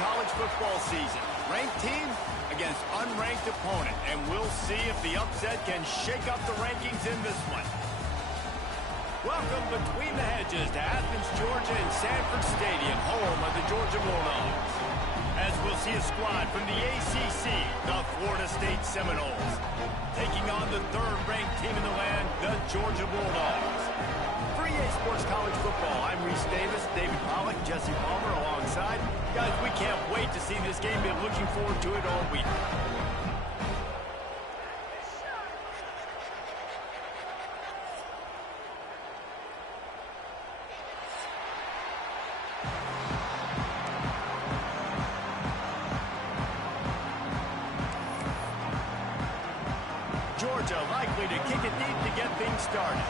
college football season. Ranked team against unranked opponent, and we'll see if the upset can shake up the rankings in this one. Welcome between the hedges to Athens, Georgia and Sanford Stadium, home of the Georgia Bulldogs. As we'll see a squad from the ACC, the Florida State Seminoles, taking on the third-ranked team in the land, the Georgia Bulldogs. For EA Sports College Football, I'm Reese Davis, David Pollack, Jesse Palmer alongside. Guys, we can't wait to see this game. Been looking forward to it all week. Georgia likely to kick it deep to get things started.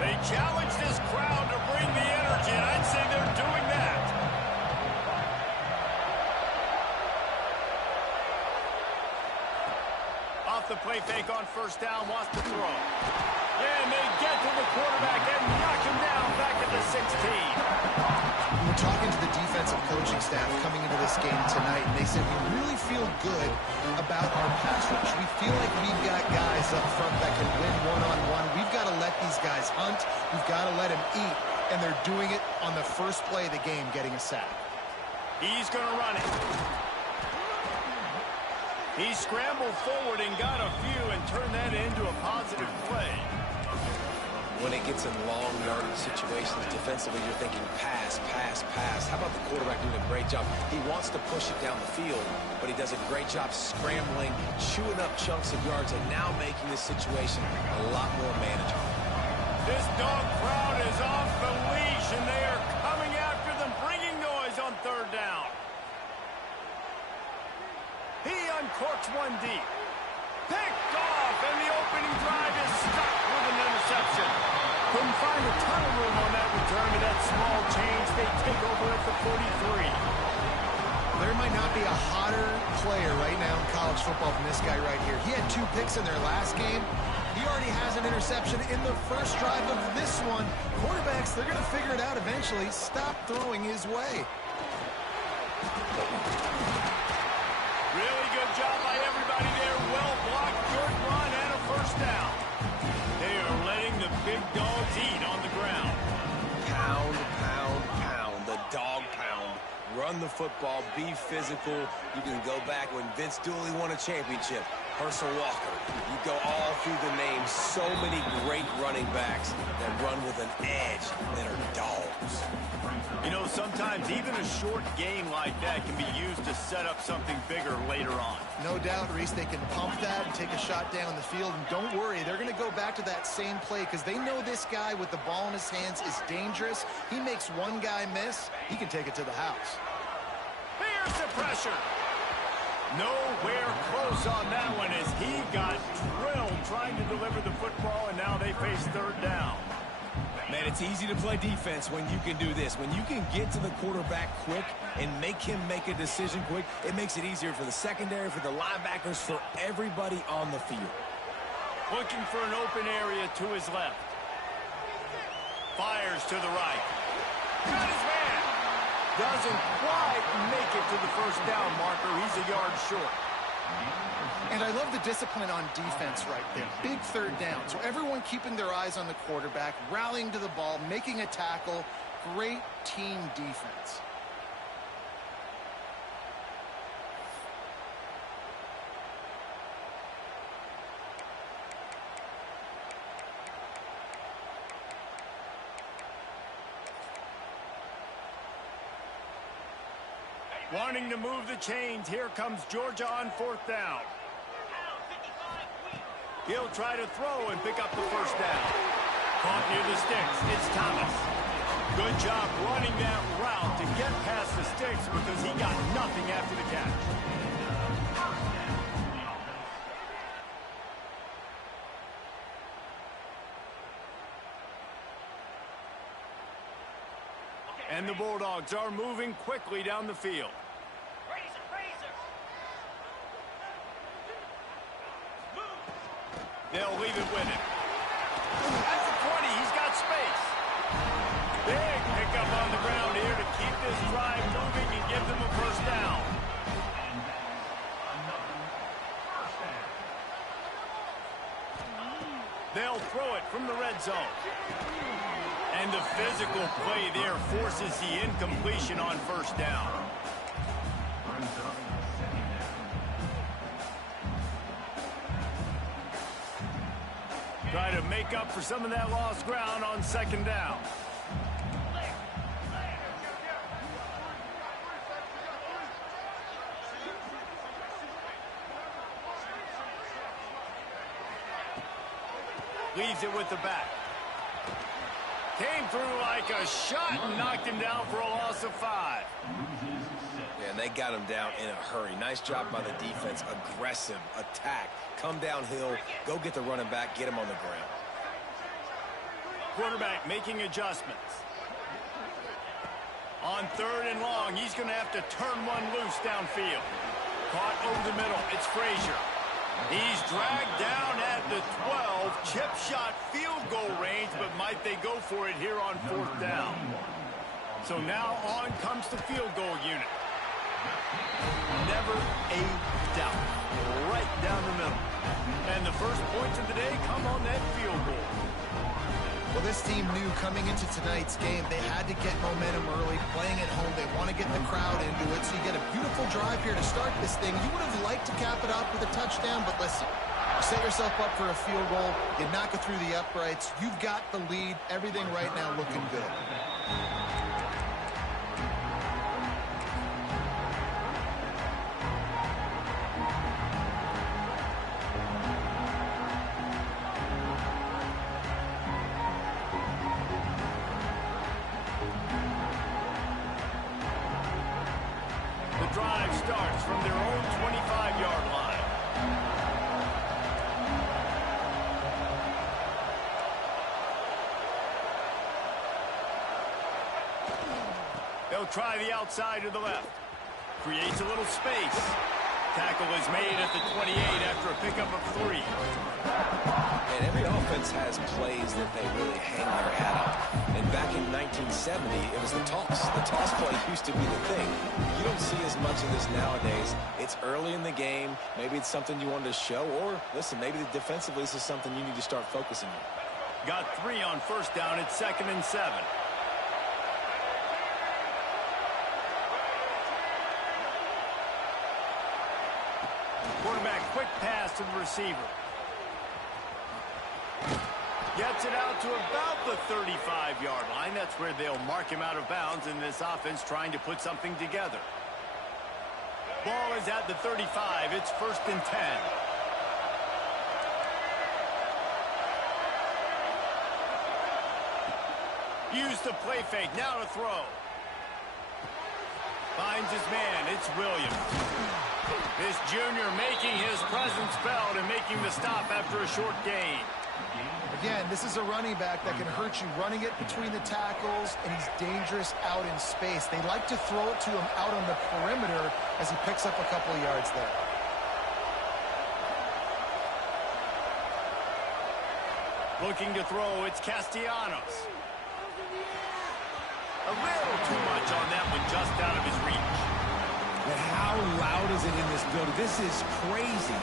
They challenge this crowd to bring the energy, and I'd say they're doing that. Off the play fake on first down, wants to throw. And they get to the quarterback and knock him down back at the 16. We were talking to the defensive coaching staff coming into this game tonight, and they said we really feel good about our pass rush. We feel like we've got guys up front that can win one-on-one. We've got to let these guys hunt. We've got to let them eat, and they're doing it on the first play of the game, getting a sack. He's going to run it. He scrambled forward and got a few and turned that into a positive play. When it gets in long yardage situations defensively, you're thinking pass, pass, pass. How about the quarterback doing a great job? He wants to push it down the field, but he does a great job scrambling, chewing up chunks of yards, and now making this situation a lot more manageable. This dog crowd is off the leash, and they are coming after them, bringing noise on third down. He uncorks one deep. Picked off, and the opening drive is stuck with an interception. Couldn't find a ton of room on that return to that small change. They take over at the 43. There might not be a hotter player right now in college football than this guy right here. He had 2 picks in their last game. He already has an interception in the first drive of this one. Quarterbacks, they're going to figure it out eventually. Stop throwing his way. Really good job by everybody there. Well blocked, good run, and a first down. They are letting the big dogs eat on the ground. Pound, pound, pound. The dog pound. Run the football, be physical. You can go back when Vince Dooley won a championship. Herschel Walker. You go all through the names. So many great running backs that run with an edge that are dogs. You know, sometimes even a short game like that can be used to set up something bigger later on. No doubt, Reese, they can pump that and take a shot down the field. And don't worry, they're going to go back to that same play because they know this guy with the ball in his hands is dangerous. He makes one guy miss, he can take it to the house. Here's the pressure. Nowhere close on that one as he got drilled trying to deliver the football, and now they face third down. Man, it's easy to play defense when you can do this. When you can get to the quarterback quick and make him make a decision quick, it makes it easier for the secondary, for the linebackers, for everybody on the field. Looking for an open area to his left. Fires to the right. Got his man. Doesn't quite make it to the first down marker. He's a yard short. And I love the discipline on defense right there. Big third down. So everyone keeping their eyes on the quarterback, rallying to the ball, making a tackle. Great team defense. Wanting to move the chains, here comes Georgia on fourth down. He'll try to throw and pick up the first down. Caught near the sticks, it's Thomas. Good job running that route to get past the sticks because he got nothing after the catch. And the Bulldogs are moving quickly down the field. They'll leave it with him. That's the 20. He's got space. Big pickup on the ground here to keep this drive moving and give them a first down. They'll throw it from the red zone. And the physical play there forces the incompletion on first down. Try to make up for some of that lost ground on second down. Leaves it with the back. Came through like a shot and knocked him down for a loss of 5. Yeah, and they got him down in a hurry. Nice job by the defense. Aggressive attack. Come downhill. Go get the running back. Get him on the ground. Quarterback making adjustments. On 3rd and long, he's going to have to turn one loose downfield. Caught over the middle. It's Frazier. He's dragged down at the 12. Chip shot field goal range, but might they go for it here on 4th down? So now on comes the field goal unit. Never a doubt. Right down the middle. And the first points of the day come on that field goal. Well, this team knew coming into tonight's game they had to get momentum early, playing at home. They want to get the crowd into it, so you get a beautiful drive here to start this thing. You would have liked to cap it off with a touchdown, but listen, you set yourself up for a field goal, you knock it through the uprights, you've got the lead, everything right now looking good. Drive starts from their own 25-yard line. They'll try the outside to the left. Creates a little space. Tackle is made at the 28 after a pickup of 3. And every offense has plays that they really hang their hat on. And back in 1970, it was the toss. The toss play used to be the thing. You don't see as much of this nowadays. It's early in the game. Maybe it's something you wanted to show. Or, listen, maybe defensively this is something you need to start focusing on. Got 3 on first down. It's 2nd and 7. Quarterback quick pass to the receiver. Gets it out to about the 35-yard line. That's where they'll mark him out of bounds in this offense trying to put something together. Ball is at the 35. It's 1st and 10. Use the play fake. Now to throw. Finds his man. It's Williams. This junior making his presence felt and making the stop after a short gain. Again, this is a running back that can hurt you running it between the tackles, and he's dangerous out in space. They like to throw it to him out on the perimeter as he picks up a couple of yards there. Looking to throw, it's Castellanos. A little too much on that one, just out of his reach. And how loud is it in this building? This is crazy.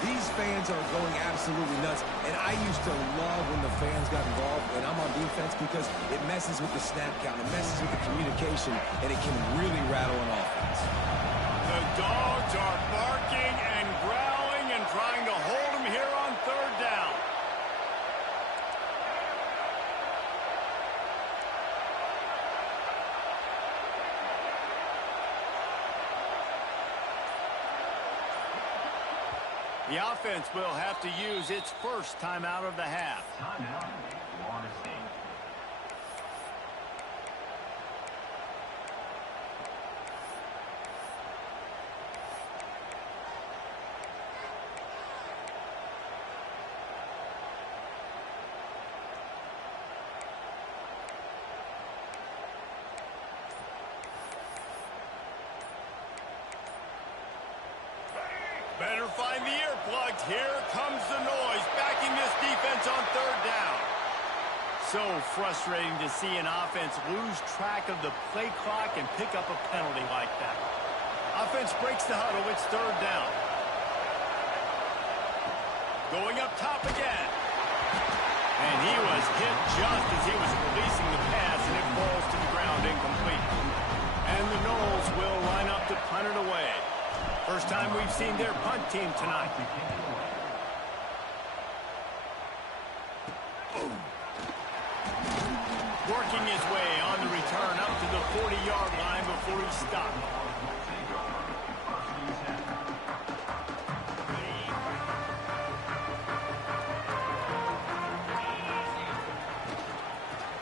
These fans are going absolutely nuts. And I used to love when the fans got involved, and I'm on defense because it messes with the snap count. It messes with the communication, and it can really rattle an offense. The dogs are barking and growling and trying to hold him here on 3rd down. The offense will have to use its first timeout of the half. Timeout, Florida State. Better find the earplugs. Here comes the noise, backing this defense on third down. So frustrating to see an offense lose track of the play clock and pick up a penalty like that. Offense breaks the huddle. It's third down. Going up top again. And he was hit just as he was releasing the pass, and it falls to the ground incomplete. And the Noles will line up to punt it away. First time we've seen their punt team tonight. Working his way on the return up to the 40-yard line before he stopped.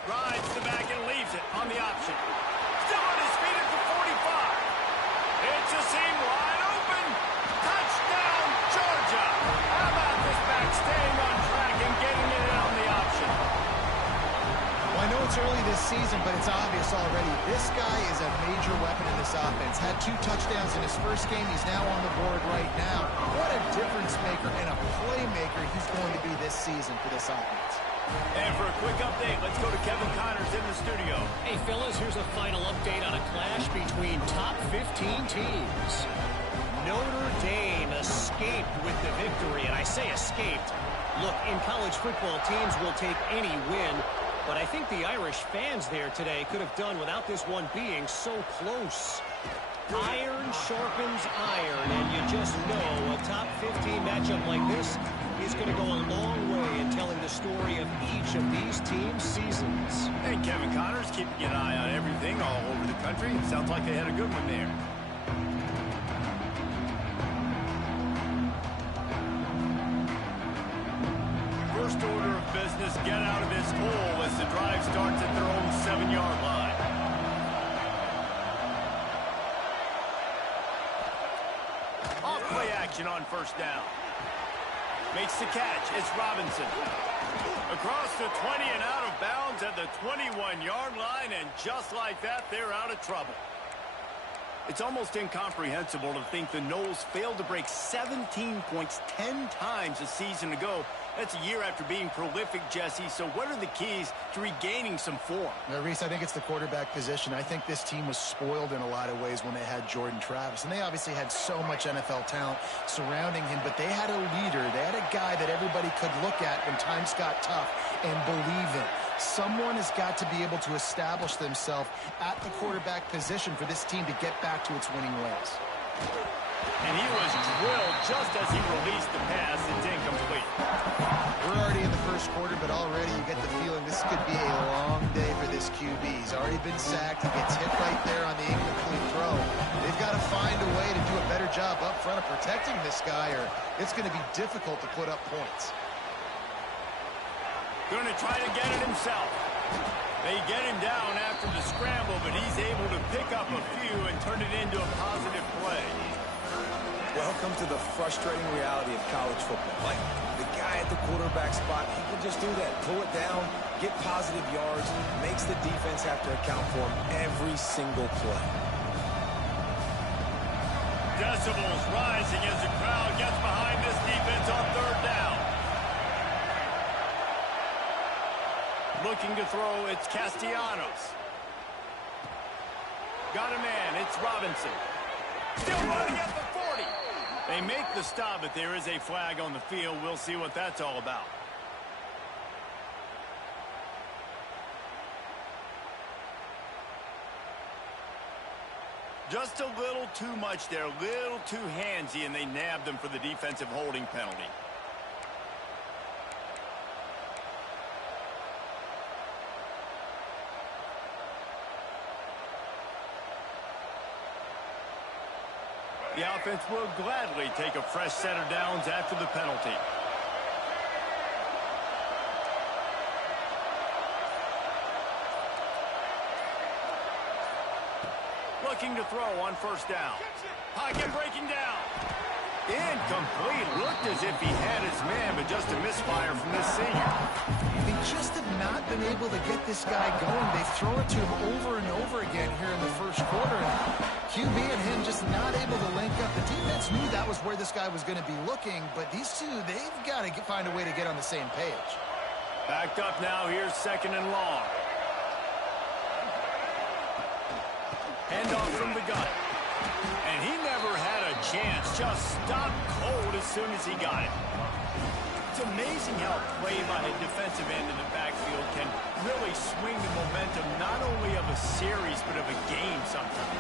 Rides the back and leaves it on the option. Still on his feet at the 45. It's a seam wide open. Touchdown, Georgia. How about this back staying on track and getting it in on the option? Well, I know it's early this season, but it's obvious already. This guy is a major weapon in this offense. Had 2 touchdowns in his first game. He's now on the board right now. What a difference maker and a playmaker he's going to be this season for this offense. And for a quick update, let's go to Kevin Connors in the studio. Hey, fellas, here's a final update on a clash between top 15 teams. Notre Dame escaped with the victory, and I say escaped. Look, in college football, teams will take any win, but I think the Irish fans there today could have done without this one being so close. Iron sharpens iron, and you just know a top 15 matchup like this is going to go a long way in telling the story of each of these teams' seasons. And Kevin Connors keeping an eye on everything all over the country. It sounds like they had a good one there. First order of business, get out of this hole as the drive starts at their own 7-yard line. Off play action on first down. Makes the catch. It's Robinson. Across the 20 and out of bounds at the 21-yard line, and just like that, they're out of trouble. It's almost incomprehensible to think the Noles failed to break 17 points 10 times a season ago. That's a year after being prolific, Jesse. So what are the keys to regaining some form? Now, Reese, I think it's the quarterback position. I think this team was spoiled in a lot of ways when they had Jordan Travis. And they obviously had so much NFL talent surrounding him, but they had a leader. They had a guy that everybody could look at when times got tough and believe in. Someone has got to be able to establish themselves at the quarterback position for this team to get back to its winning ways. And he was drilled just as he released the pass. It's incomplete. We're already in the first quarter, but already you get the feeling this could be a long day for this QB. He's already been sacked. He gets hit right there on the incomplete throw. They've got to find a way to do a better job up front of protecting this guy, or it's going to be difficult to put up points. Going to try to get it himself. They get him down after the scramble, but he's able to pick up a few and turn it into a positive play. Welcome to the frustrating reality of college football. Like, the guy at the quarterback spot, he can just do that. Pull it down, get positive yards, makes the defense have to account for him every single play. Decibels rising as the crowd gets behind this defense on third down. Looking to throw, it's Castellanos. Got a man, it's Robinson. Still running at the 40. They make the stop, but there is a flag on the field. We'll see what that's all about. Just a little too much there, a little too handsy, and they nabbed them for the defensive holding penalty. The offense will gladly take a fresh set of downs after the penalty. Looking to throw on first down. Pocket breaking down. Incomplete. Looked as if he had his man, but just a misfire from this senior. You think just have not been able to get this guy going. They throw it to him over and over again here in the first quarter. And QB and him just not able to link up. The defense knew that was where this guy was going to be looking, but these two, they've got to find a way to get on the same page. Backed up now. Here's 2nd and long. Handoff from the gun. And he never had a chance. Just stopped cold as soon as he got it. It's amazing how a play by the defensive end in the backfield can really swing the momentum not only of a series but of a game sometimes.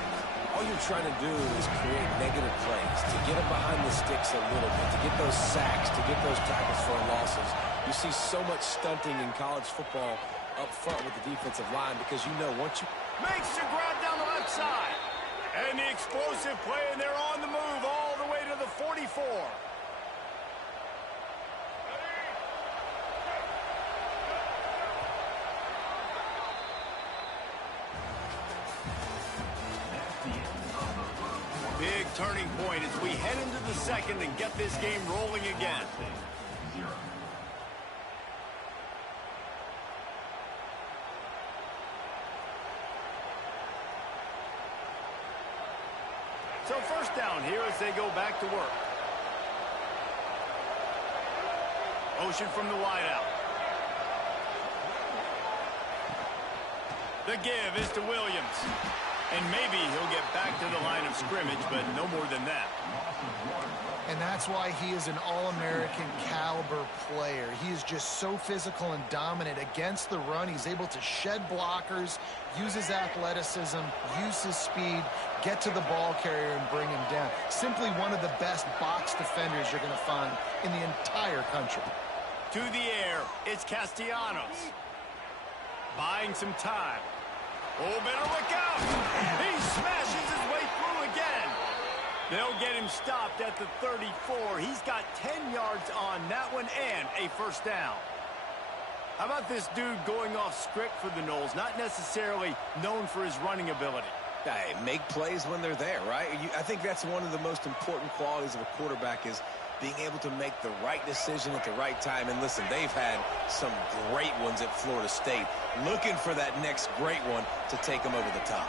All you're trying to do is create negative plays, to get them behind the sticks a little bit, to get those sacks, to get those tackles for losses. You see so much stunting in college football up front with the defensive line because you know once you... Makes the grab down the left side. And the explosive play, and they're on the move all the way to the 44. Big turning point as we head into the second and get this game rolling again. So first down here as they go back to work. Motion from the wideout. The give is to Williams. And maybe he'll get back to the line of scrimmage, but no more than that. And that's why he is an All-American caliber player. He is just so physical and dominant against the run. He's able to shed blockers, use his athleticism, use his speed, get to the ball carrier and bring him down. Simply one of the best box defenders you're going to find in the entire country. To the air, it's Castellanos. Buying some time. Oh, better look out. He smashes his way through again. They'll get him stopped at the 34. He's got 10 yards on that one and a first down. How about this dude going off script for the Noles? Not necessarily known for his running ability. Hey, make plays when they're there, right? I think that's one of the most important qualities of a quarterback is being able to make the right decision at the right time. And listen, they've had some great ones at Florida State. Looking for that next great one to take them over the top.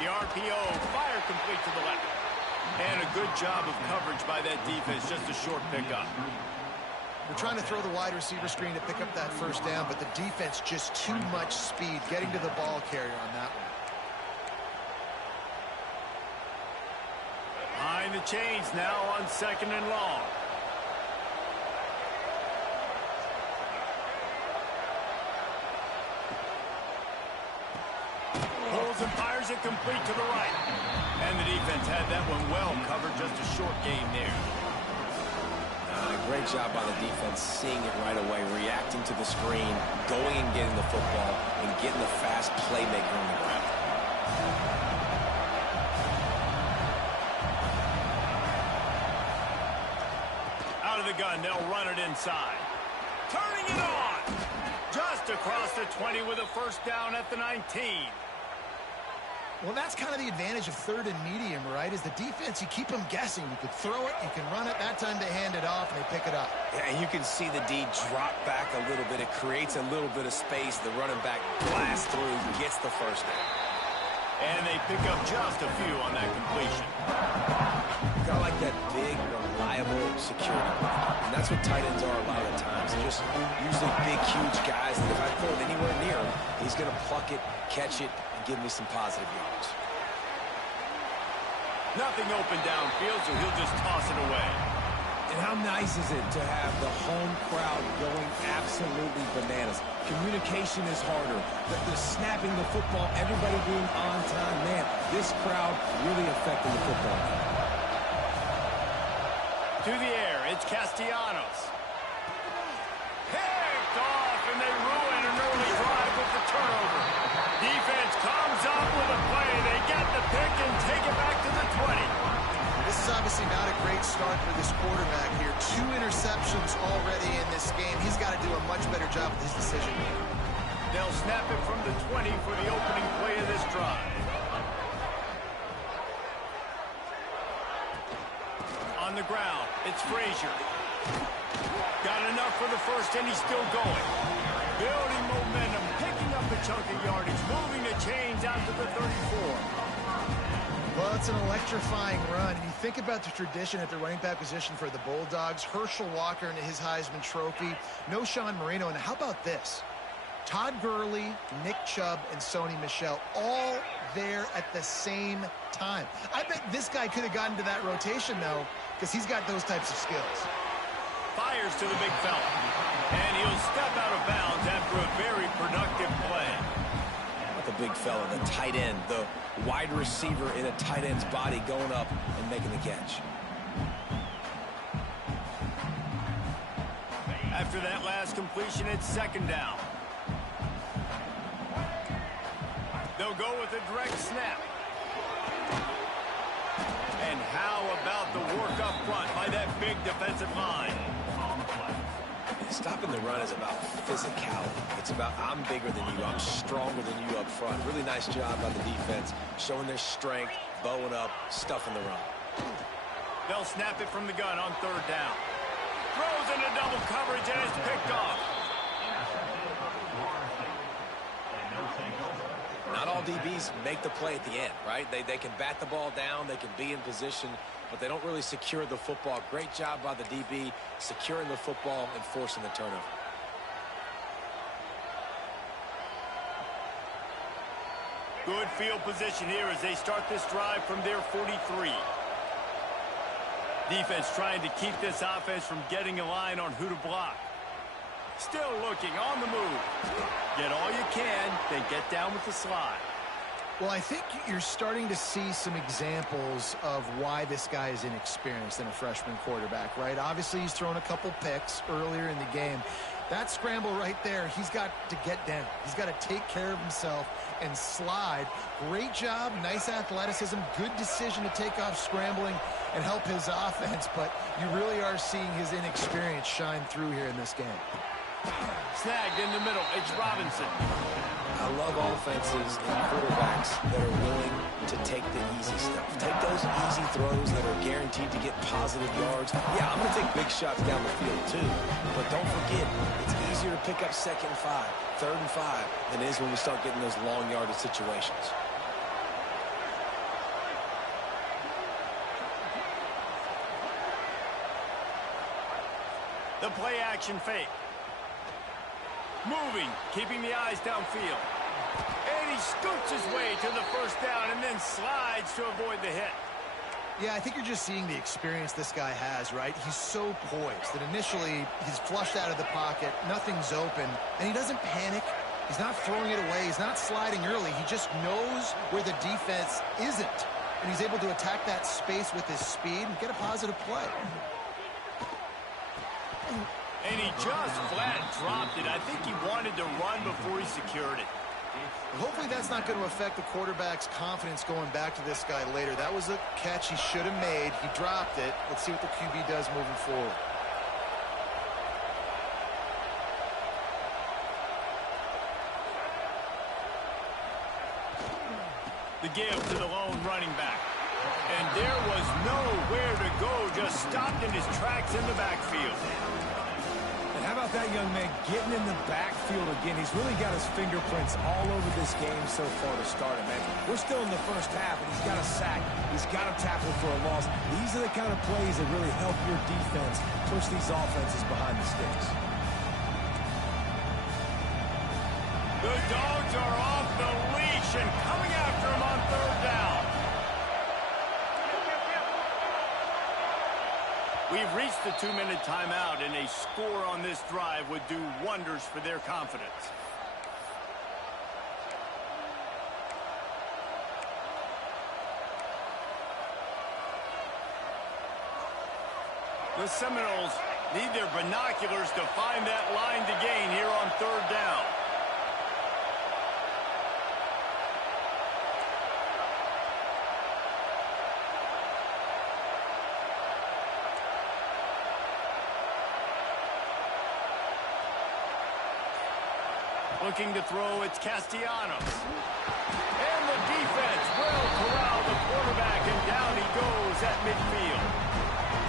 The RPO, fire complete to the left. And a good job of coverage by that defense, just a short pickup. They're trying to throw the wide receiver screen to pick up that first down, but the defense just too much speed getting to the ball carrier on that one. Behind the chains now on 2nd and long. Pulls and fires it complete to the right. And the defense had that one well covered, just a short gain there. Great job by the defense, seeing it right away, reacting to the screen, going and getting the football, and getting the fast playmaker on the ground. Out of the gun, they'll run it inside. Turning it on! Just across the 20 with a first down at the 19. Well, that's kind of the advantage of 3rd and medium, right? Is the defense, you keep them guessing. You can throw it, you can run it. That time they hand it off and they pick it up. Yeah, and you can see the D drop back a little bit. It creates a little bit of space. The running back blasts through, gets the first down. And they pick up just a few on that completion. Got like that big, reliable security blanket. And that's what tight ends are a lot of the times. They're just usually big, huge guys that if I throw it anywhere near him, he's going to pluck it, catch it, and give me some positive yards. Nothing open downfield, so he'll just toss it away. And how nice is it to have the home crowd going absolutely bananas? Communication is harder. The snapping the football, everybody being on time. Man, this crowd really affecting the football. To the air, it's Castellanos. Picked off, and they ruin an early drive with the turnover. Defense comes up with a play. They get the pick and take it back to the 20. This is obviously not a great start for this quarterback here. 2 interceptions already in this game. He's got to do a much better job with his decision making. They'll snap it from the 20 for the opening play of this drive. On the ground, it's Frazier. Got enough enough for the first, and he's still going. Building momentum, picking up a chunk of yardage, moving the chains out to the 34. Well, it's an electrifying run. And you think about the tradition at the running back position for the Bulldogs. Herschel Walker and his Heisman Trophy. No Sean Marino. And how about this? Todd Gurley, Nick Chubb, and Sony Michel all there at the same time. I bet this guy could have gotten to that rotation, though, because he's got those types of skills. Fires to the big fella. And he'll step out of bounds after a very productive play. The big fella, the tight end, the wide receiver in a tight end's body going up and making the catch. After that last completion, it's second down. They'll go with a direct snap. And how about the work up front by that big defensive line? Stopping the run is about physicality. It's about I'm bigger than you, I'm stronger than you up front. Really nice job by the defense, showing their strength, bowing up, stuffing the run. They'll snap it from the gun on third down. Throws into double coverage and it's picked off. Not all DBs make the play at the end, right? They can bat the ball down, they can be in position, but they don't really secure the football. Great job by the DB securing the football and forcing the turnover. Good field position here as they start this drive from their 43. Defense trying to keep this offense from getting a line on who to block. Still looking on the move. Get all you can, then get down with the slide. Well, I think you're starting to see some examples of why this guy is inexperienced in a freshman quarterback, right? Obviously, he's thrown a couple picks earlier in the game. That scramble right there, he's got to get down. He's got to take care of himself and slide. Great job, nice athleticism, good decision to take off scrambling and help his offense, but you really are seeing his inexperience shine through here in this game. Snagged in the middle, it's Robinson. I love offenses and quarterbacks that are willing to take the easy stuff. Take those easy throws that are guaranteed to get positive yards. Yeah, I'm going to take big shots down the field too. But don't forget, it's easier to pick up 2nd and 5, 3rd and 5 than it is when we start getting those long yardage situations. The play action fake. Moving, keeping the eyes downfield. And he scoots his way to the first down and then slides to avoid the hit. Yeah, I think you're just seeing the experience this guy has, right? He's so poised that initially he's flushed out of the pocket, nothing's open, and he doesn't panic. He's not throwing it away. He's not sliding early. He just knows where the defense isn't, and he's able to attack that space with his speed and get a positive play. And he just flat dropped it. I think he wanted to run before he secured it. Hopefully that's not going to affect the quarterback's confidence going back to this guy later. That was a catch he should have made. He dropped it. Let's see what the QB does moving forward. The give to the lone running back. And there was nowhere to go, just stopped in his tracks in the backfield. And how about that young man getting in the backfield again? He's really got his fingerprints all over this game so far to start it, man. We're still in the first half, and he's got a sack. He's got a tackle for a loss. These are the kind of plays that really help your defense push these offenses behind the sticks. The Dogs are off the leash and coming after him on third down. We've reached the 2-minute timeout, and a score on this drive would do wonders for their confidence. The Seminoles need their binoculars to find that line to gain here on third down. Looking to throw, it's Castellanos. And the defense will corral the quarterback, and down he goes at midfield.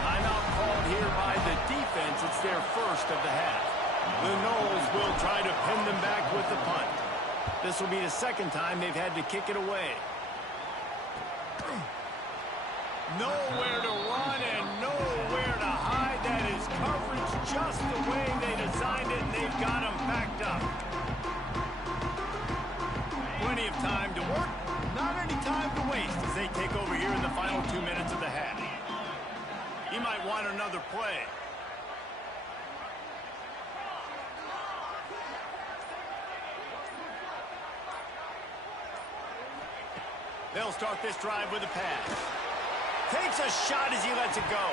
Timeout called here by the defense. It's their first of the half. The Noles will try to pin them back with the punt. This will be the second time they've had to kick it away. Nowhere to run and nowhere to hide. That is coverage just the way they designed it, and they've got them backed up. Plenty of time to work, not any time to waste as they take over here in the final 2 minutes of the half. He might want another play. They'll start this drive with a pass. Takes a shot as he lets it go.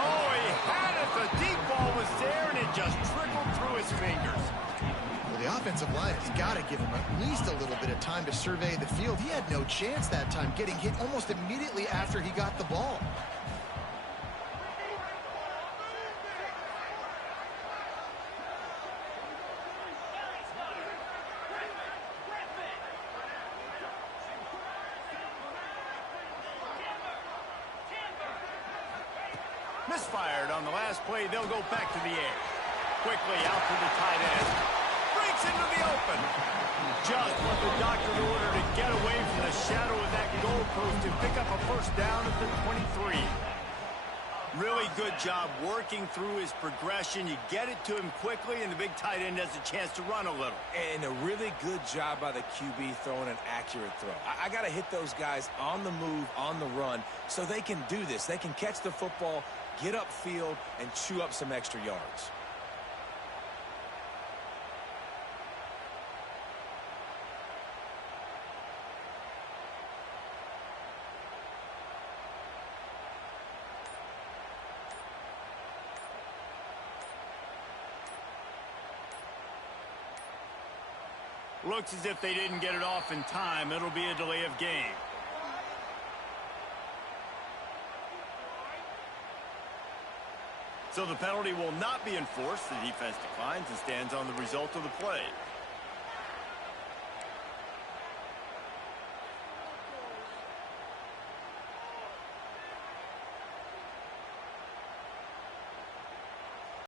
Oh, he had it. The deep ball was there, and it just trickled through his fingers. Well, the offensive line has got to give him at least a little bit of time to survey the field. He had no chance that time, getting hit almost immediately after he got the ball. Misfired on the last play. They'll go back to the air. Quickly out to the tight end. Breaks into the open. Just what the doctor ordered to get away from the shadow of that goalpost and pick up a first down at the 23. Really good job working through his progression. You get it to him quickly, and the big tight end has a chance to run a little. And a really good job by the QB throwing an accurate throw. I got to hit those guys on the move, on the run, so they can do this. They can catch the football, get upfield, and chew up some extra yards. Looks as if they didn't get it off in time. It'll be a delay of game. So the penalty will not be enforced. The defense declines and stands on the result of the play.